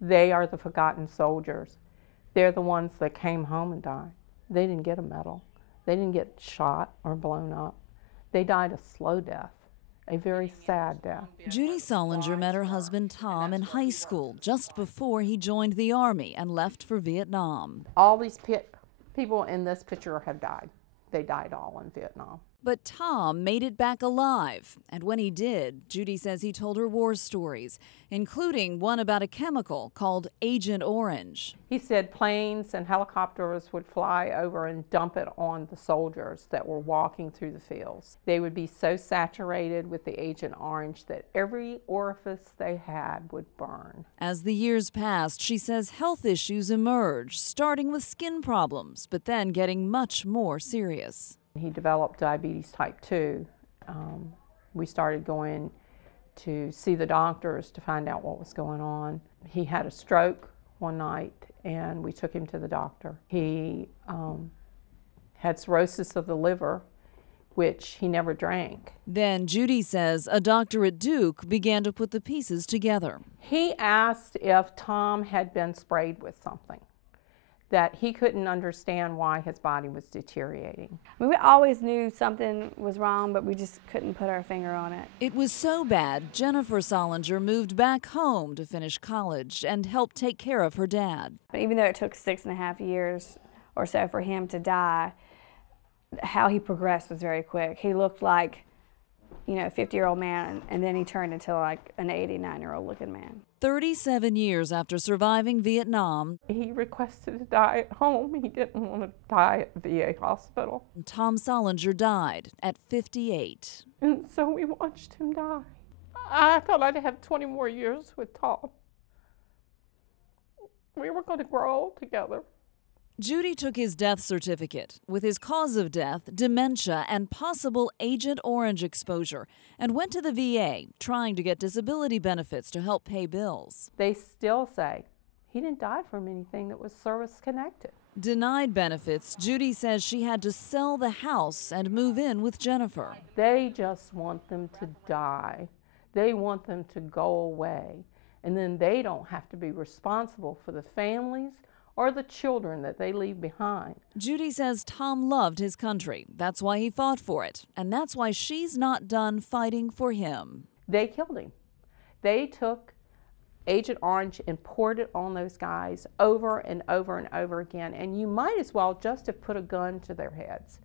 They are the forgotten soldiers. They're the ones that came home and died. They didn't get a medal. They didn't get shot or blown up. They died a slow death, a very sad death. Judy Solinger met her husband Tom in high school just before he joined the Army and left for Vietnam. All these people in this picture have died. They died all in Vietnam. But Tom made it back alive, and when he did, Judy says he told her war stories, including one about a chemical called Agent Orange. He said planes and helicopters would fly over and dump it on the soldiers that were walking through the fields. They would be so saturated with the Agent Orange that every orifice they had would burn. As the years passed, she says health issues emerged, starting with skin problems, but then getting much more serious. He developed diabetes type 2. We started going to see the doctors to find out what was going on. He had a stroke one night and we took him to the doctor. He had cirrhosis of the liver, which he never drank. Then Judy says a doctor at Duke began to put the pieces together. He asked if Tom had been sprayed with something, that he couldn't understand why his body was deteriorating. We always knew something was wrong, but we just couldn't put our finger on it. It was so bad, Jennifer Solinger moved back home to finish college and help take care of her dad. But even though it took 6.5 years or so for him to die, how he progressed was very quick. He looked like, a 50-year-old man, and then he turned into like an 89-year-old looking man. 37 years after surviving Vietnam, he requested to die at home. He didn't want to die at the VA hospital. Tom Solinger died at 58. And so we watched him die. I thought I'd have 20 more years with Tom. We were going to grow old together. Judy took his death certificate with his cause of death, dementia, and possible Agent Orange exposure, and went to the VA trying to get disability benefits to help pay bills. They still say he didn't die from anything that was service-connected. Denied benefits, Judy says she had to sell the house and move in with Jennifer. They just want them to die. They want them to go away. And then they don't have to be responsible for the families or the children that they leave behind. Judy says Tom loved his country. That's why he fought for it. And that's why she's not done fighting for him. They killed him. They took Agent Orange and poured it on those guys over and over and over again. And you might as well just have put a gun to their heads.